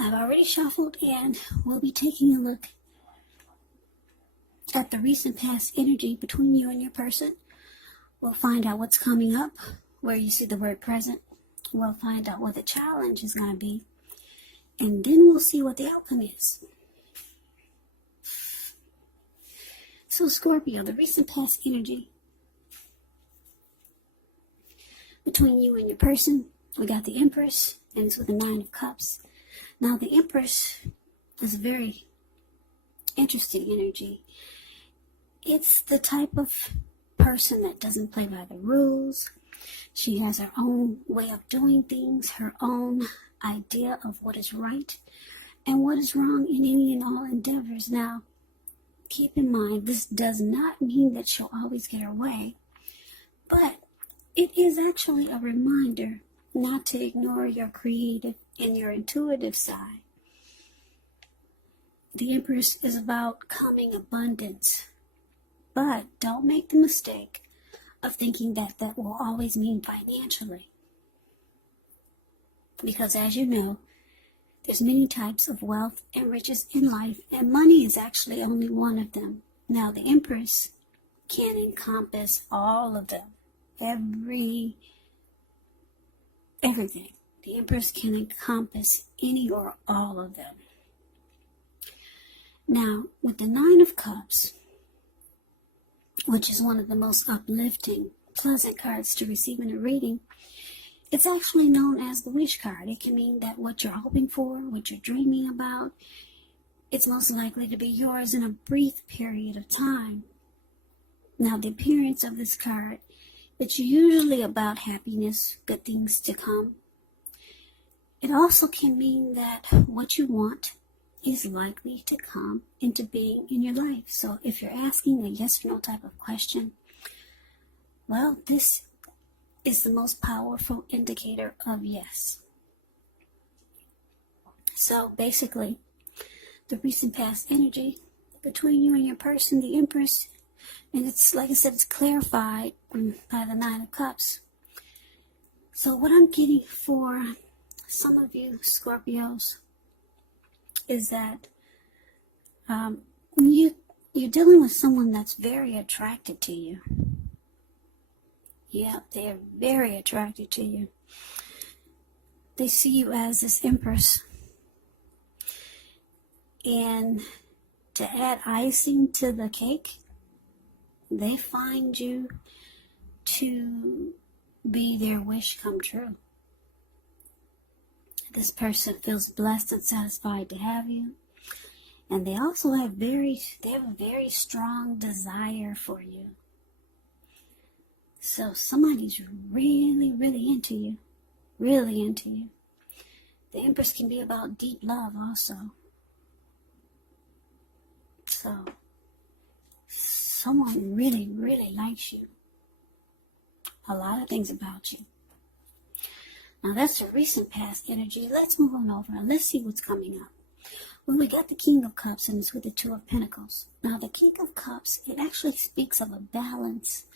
I've already shuffled, and we'll be taking a look at the recent past energy between you and your person. We'll find out what's coming up, where you see the word present. We'll find out what the challenge is going to be, and then we'll see what the outcome is. So Scorpio, the recent past energy between you and your person, we got the Empress, and it's with the 9 of Cups. Now the Empress is a very interesting energy. It's the type of person that doesn't play by the rules. She has her own way of doing things, her own idea of what is right and what is wrong in any and all endeavors. Now, keep in mind, this does not mean that she'll always get her way, but it is actually a reminder not to ignore your creative and your intuitive side. The Empress is about coming abundance, but don't make the mistake of thinking that that will always mean financially. Because as you know, there's many types of wealth and riches in life, and money is actually only one of them. Now, the Empress can encompass all of them, everything. The Empress can encompass any or all of them. Now, with the 9 of Cups, which is one of the most uplifting, pleasant cards to receive in a reading, it's actually known as the wish card. It can mean that what you're hoping for, what you're dreaming about, it's most likely to be yours in a brief period of time. Now, the appearance of this card, it's usually about happiness, good things to come. It also can mean that what you want is likely to come into being in your life. So if you're asking a yes or no type of question, well, this is the most powerful indicator of yes. So basically, the recent past energy between you and your person, the Empress, and it's, like I said, it's clarified by the 9 of Cups. So what I'm getting for some of you Scorpios is that you're dealing with someone that's very attracted to you. Yeah, they're very attracted to you. They see you as this Empress. And to add icing to the cake, they find you to be their wish come true. This person feels blessed and satisfied to have you. And they also have a very strong desire for you. So somebody's really, really into you. Really into you. The Empress can be about deep love also. So someone really, really likes you. A lot of things about you. Now that's the recent past energy. Let's move on over and let's see what's coming up. Well, we got the King of Cups, and it's with the 2 of Pentacles. Now the King of Cups, it actually speaks of a balance,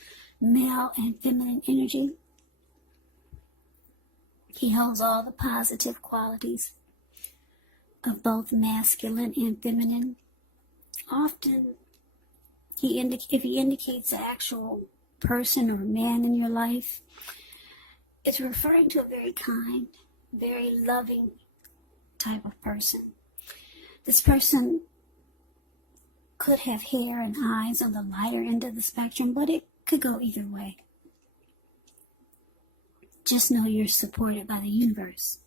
male and feminine energy. He holds all the positive qualities of both masculine and feminine. Often, if he indicates an actual person or man in your life, it's referring to a very kind, very loving type of person. This person could have hair and eyes on the lighter end of the spectrum, but it could go either way. Just know you're supported by the universe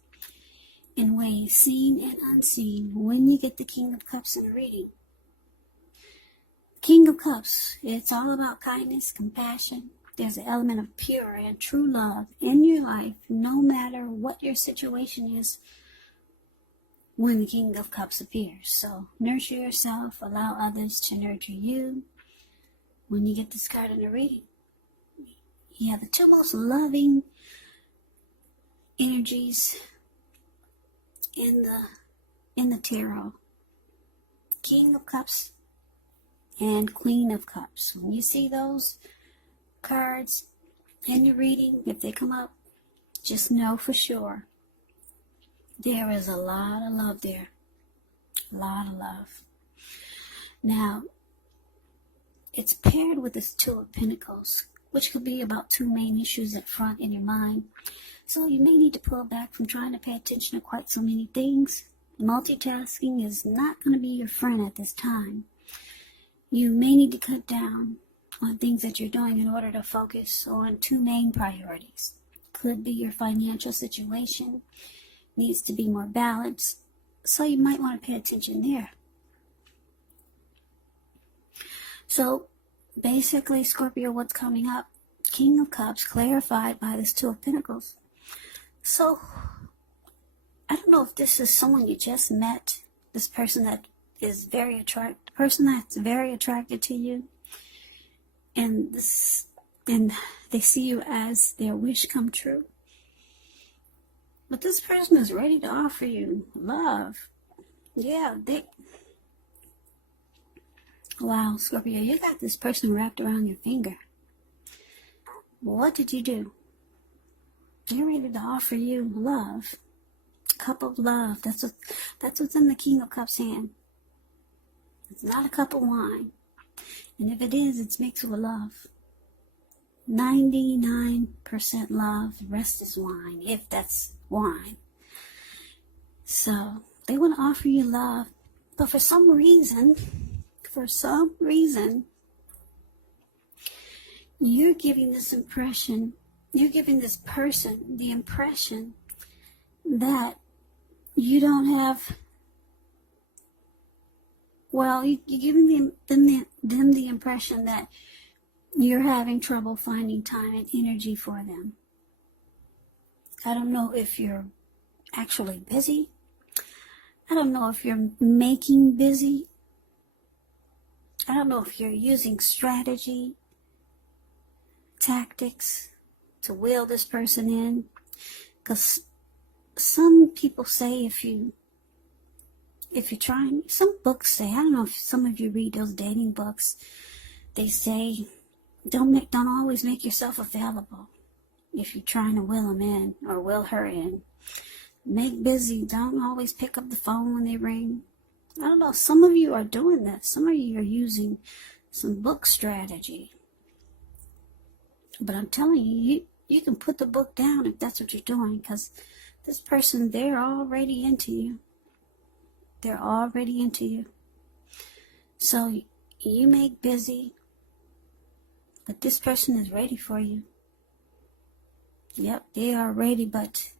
in ways seen and unseen when you get the King of Cups in a reading. King of Cups, it's all about kindness, compassion. There's an element of pure and true love in your life, no matter what your situation is when the King of Cups appears. So nurture yourself, allow others to nurture you when you get this card in a reading. Yeah, the 2 most loving energies in the tarot. King of Cups and Queen of Cups. When you see those cards in your reading, if they come up, just know for sure There is a lot of love there. A lot of love. Now, it's paired with this Two of Pentacles, which could be about two main issues at front in your mind. So you may need to pull back from trying to pay attention to quite so many things. Multitasking is not going to be your friend at this time. You may need to cut down on things that you're doing in order to focus on two main priorities. Could be your financial situation needs to be more balanced, so you might want to pay attention there. So basically, Scorpio, what's coming up? King of Cups clarified by this Two of Pentacles. So I don't know if this is someone you just met, this person that is very attracted to you, and they see you as their wish come true. But this person is ready to offer you love. Yeah, wow, Scorpio, you got this person wrapped around your finger. What did you do? They're ready to offer you love. Cup of love. That's what's in the King of Cups hand. It's not a cup of wine. And if it is, it's mixed with love. 99% love. The rest is wine, if that's wine. So they want to offer you love. But for some reason, you're giving this impression, you're giving this person the impression that you don't have, well, you're giving them the impression that you're having trouble finding time and energy for them. I don't know if you're actually busy. I don't know if you're making busy. I don't know if you're using strategy, tactics to wheel this person in. Because some people say if you're trying, some books say, I don't know if some of you read those dating books, they say, don't always make yourself available if you're trying to wheel them in or wheel her in. Make busy. Don't always pick up the phone when they ring. I don't know, some of you are doing that. Some of you are using some book strategy. But I'm telling you, you can put the book down if that's what you're doing, because this person, they're already into you. They're already into you. So you make busy, but this person is ready for you. Yep, they are ready, but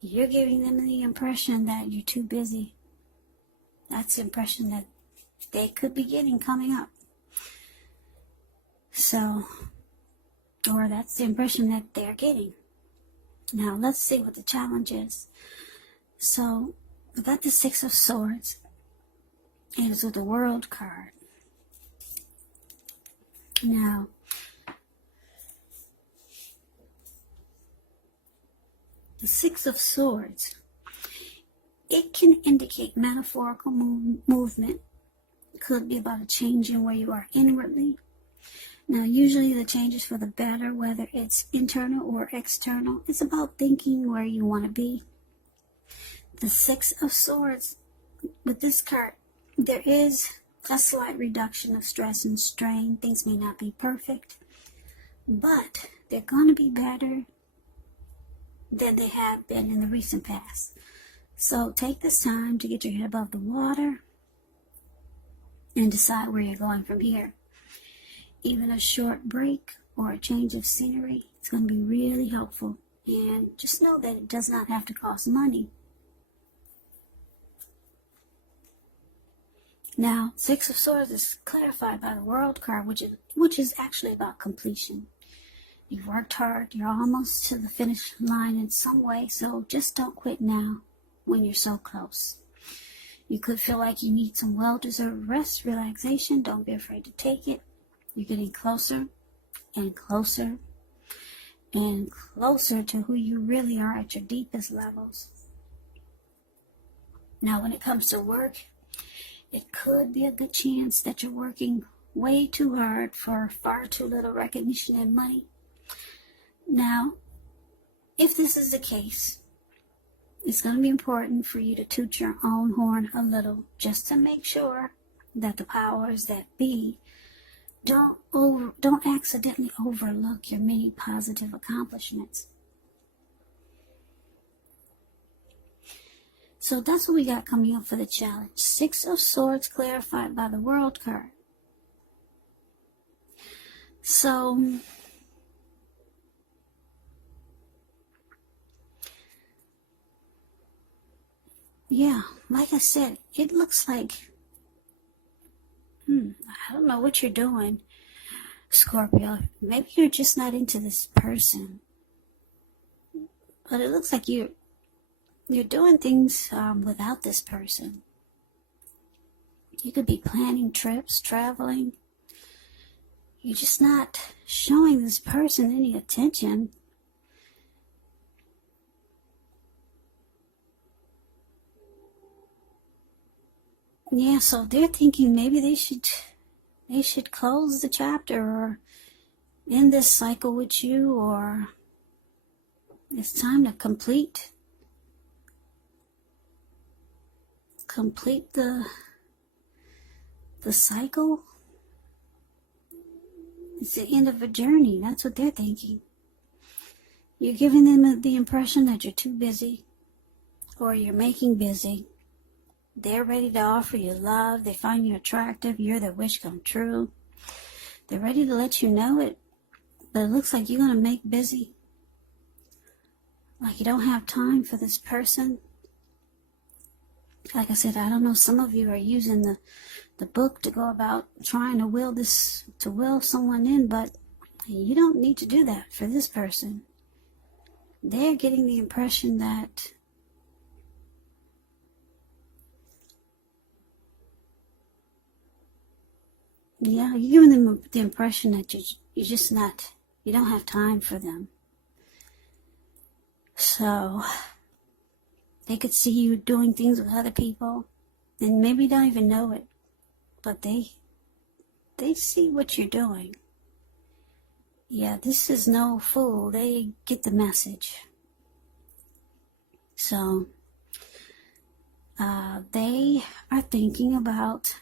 you're giving them the impression that you're too busy. That's the impression that they could be getting coming up. So, or that's the impression that they're getting. Now, let's see what the challenge is. So, we got the Six of Swords. And it's with the World card. Now, the Six of Swords, it can indicate metaphorical movement. It could be about a change in where you are inwardly. Now, usually the change is for the better, whether it's internal or external. It's about thinking where you want to be. The Six of Swords, with this card, there is a slight reduction of stress and strain. Things may not be perfect, but they're going to be better than they have been in the recent past. So take this time to get your head above the water and decide where you're going from here. Even a short break or a change of scenery, it's going to be really helpful. And just know that it does not have to cost money. Now, Six of Swords is clarified by the World card, which is actually about completion. You've worked hard. You're almost to the finish line in some way, so just don't quit now when you're so close. You could feel like you need some well-deserved rest, relaxation. Don't be afraid to take it. You're getting closer and closer and closer to who you really are at your deepest levels. Now, when it comes to work, it could be a good chance that you're working way too hard for far too little recognition and money. Now, if this is the case, it's going to be important for you to toot your own horn a little, just to make sure that the powers that be don't accidentally overlook your many positive accomplishments. So that's what we got coming up for the challenge. 6 of Swords clarified by the World card. So yeah, like I said, it looks like, I don't know what you're doing, Scorpio. Maybe you're just not into this person. But it looks like you're doing things without this person. You could be planning trips, traveling. You're just not showing this person any attention. Yeah, so they're thinking maybe they should close the chapter or end this cycle with you, or it's time to complete the cycle. It's the end of a journey. That's what they're thinking. You're giving them the impression that you're too busy, or you're making busy. They're ready to offer you love. They find you attractive. You're their wish come true. They're ready to let you know it, but it looks like you're going to make busy. Like you don't have time for this person. Like I said, I don't know, some of you are using the book to go about trying to will someone in, but you don't need to do that for this person. They're getting the impression that you're giving them the impression that you don't have time for them. So they could see you doing things with other people and maybe don't even know it, but they see what you're doing. Yeah, this is no fool. They get the message. So they are thinking about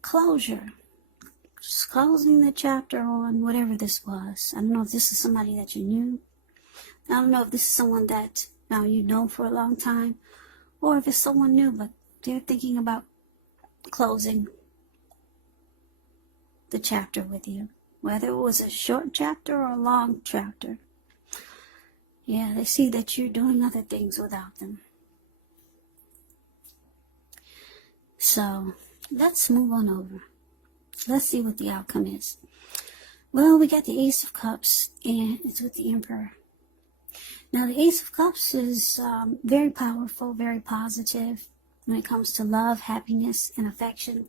closure. Just closing the chapter on whatever this was. I don't know if this is somebody that you knew. I don't know if this is someone that you've known for a long time, or if it's someone new, but they're thinking about closing the chapter with you, whether it was a short chapter or a long chapter. Yeah, they see that you're doing other things without them. So let's move on over. Let's see what the outcome is. Well, we got the Ace of Cups, and it's with the Emperor. Now, the Ace of Cups is very powerful, very positive when it comes to love, happiness, and affection.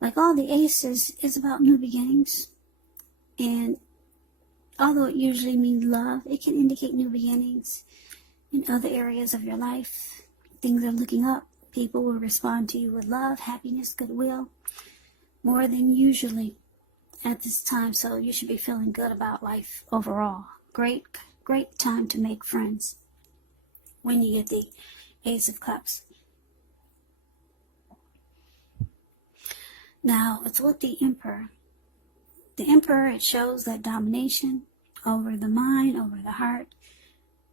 Like all the aces, it's about new beginnings. And although it usually means love, it can indicate new beginnings in other areas of your life. Things are looking up. People will respond to you with love, happiness, goodwill, more than usually at this time. So you should be feeling good about life overall. Great time to make friends when you get the Ace of Cups. Now, it's with the Emperor. The Emperor, it shows that domination over the mind, over the heart,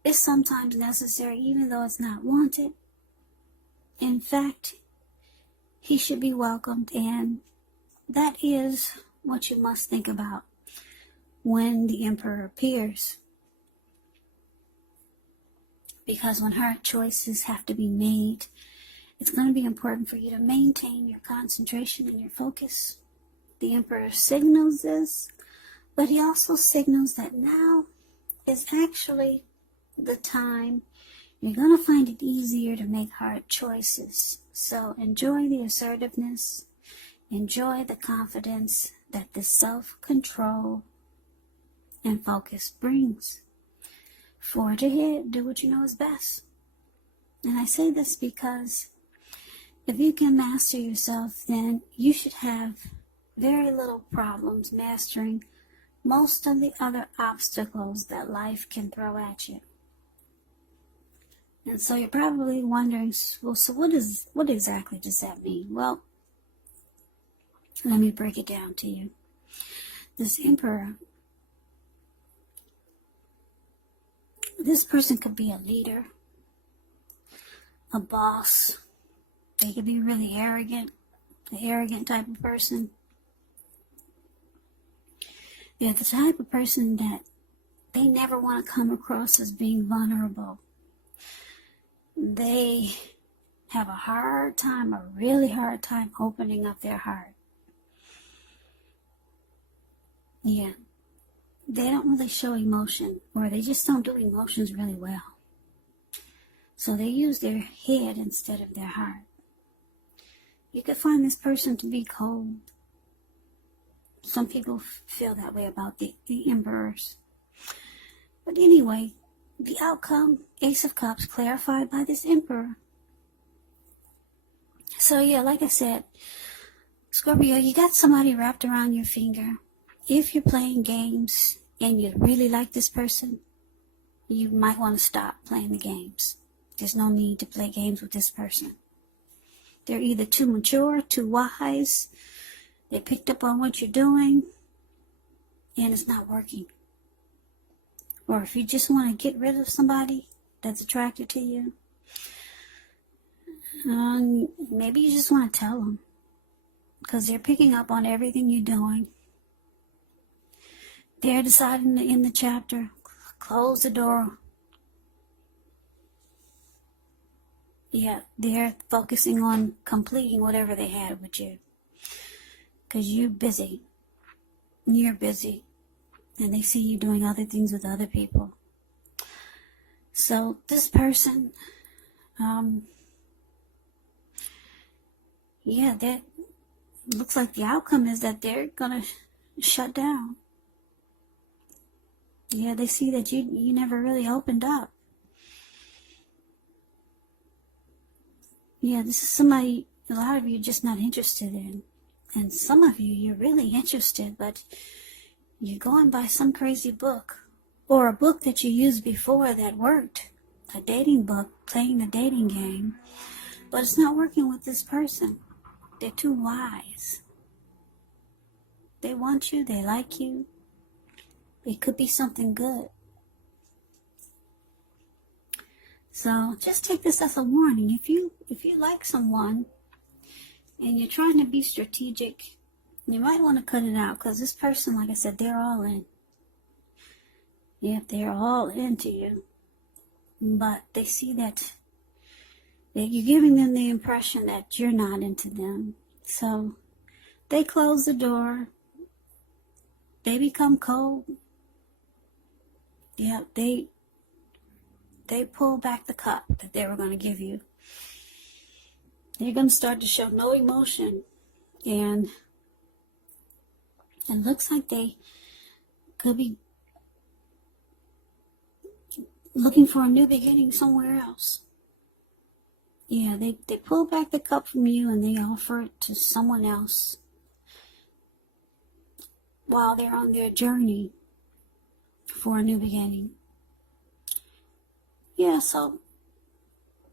is sometimes necessary, even though it's not wanted. In fact, he should be welcomed, and that is what you must think about when the Emperor appears. Because when hard choices have to be made, it's going to be important for you to maintain your concentration and your focus. The Emperor signals this, but he also signals that now is actually the time you're going to find it easier to make hard choices. So enjoy the assertiveness, enjoy the confidence that the self-control and focus brings. Forge ahead, do what you know is best. And I say this because if you can master yourself, then you should have very little problems mastering most of the other obstacles that life can throw at you. And so you're probably wondering, well, so what exactly does that mean? Well, let me break it down to you. This Emperor, this person could be a leader, a boss. They could be really arrogant, the arrogant type of person. They're the type of person that they never want to come across as being vulnerable. They have a really hard time opening up their heart. Yeah. They don't really show emotion, or they just don't do emotions really well. So they use their head instead of their heart. You could find this person to be cold. Some people feel that way about the emperors. But anyway, the outcome, Ace of Cups, clarified by this Emperor. So yeah, like I said, Scorpio, you got somebody wrapped around your finger. If you're playing games and you really like this person, you might want to stop playing the games. There's no need to play games with this person. They're either too mature, too wise, they picked up on what you're doing, and it's not working. Or if you just want to get rid of somebody that's attracted to you, maybe you just want to tell them, because they're picking up on everything you're doing. They're deciding to end the chapter, close the door. Yeah, they're focusing on completing whatever they had with you, because you're busy. You're busy. And they see you doing other things with other people. So this person, that looks like the outcome is that they're going to shut down. Yeah, they see that you never really opened up. Yeah, this is somebody a lot of you are just not interested in. And some of you, you're really interested, but you're going by some crazy book, or a book that you used before that worked, a dating book, playing a dating game, but it's not working with this person. They're too wise. They want you, they like you. It could be something good. So just take this as a warning. If you like someone and you're trying to be strategic, you might want to cut it out, because this person, like I said, they're all in. Yep, they're all into you. But they see that you're giving them the impression that you're not into them. So they close the door. They become cold. Yep, they pull back the cup that they were going to give you. They're going to start to show no emotion. And it looks like they could be looking for a new beginning somewhere else. Yeah, they pull back the cup from you and they offer it to someone else while they're on their journey for a new beginning. Yeah, so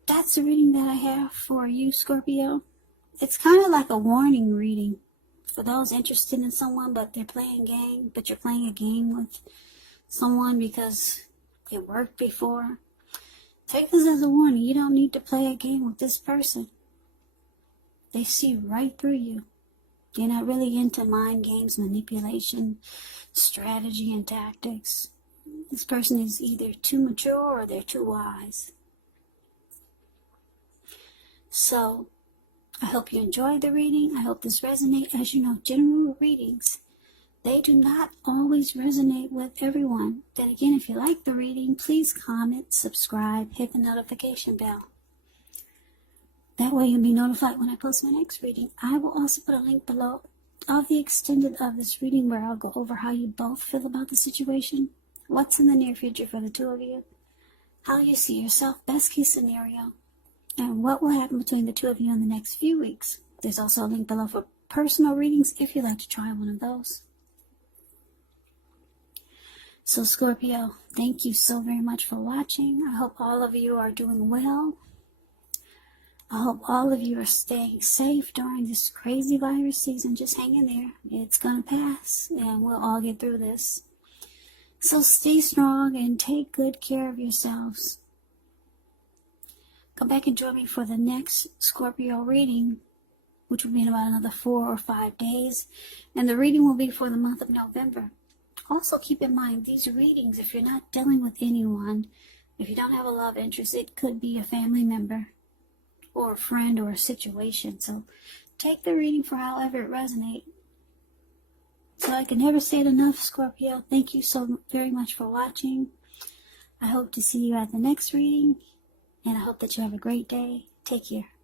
that's the reading that I have for you, Scorpio. It's kind of like a warning reading for those interested in someone, but you're playing a game with someone because it worked before. Take this as a warning. You don't need to play a game with this person. They see right through you. They're not really into mind games, manipulation, strategy, and tactics. This person is either too mature or they're too wise. So, I hope you enjoyed the reading. I hope this resonates. As you know, general readings, they do not always resonate with everyone. Then again, if you like the reading, please comment, subscribe, hit the notification bell. That way you'll be notified when I post my next reading. I will also put a link below of the extended of this reading where I'll go over how you both feel about the situation, what's in the near future for the two of you, how you see yourself, best case scenario, and what will happen between the two of you in the next few weeks. There's also a link below for personal readings if you'd like to try one of those. So Scorpio, thank you so very much for watching. I hope all of you are doing well. I hope all of you are staying safe during this crazy virus season. Just hang in there. It's going to pass, and we'll all get through this. So stay strong and take good care of yourselves. Come back and join me for the next Scorpio reading, which will be in about another 4 or 5 days. And the reading will be for the month of November. Also keep in mind, these readings, if you're not dealing with anyone, if you don't have a love interest, it could be a family member or a friend or a situation. So take the reading for however it resonates. So I can never say it enough, Scorpio. Thank you so very much for watching. I hope to see you at the next reading, and I hope that you have a great day. Take care.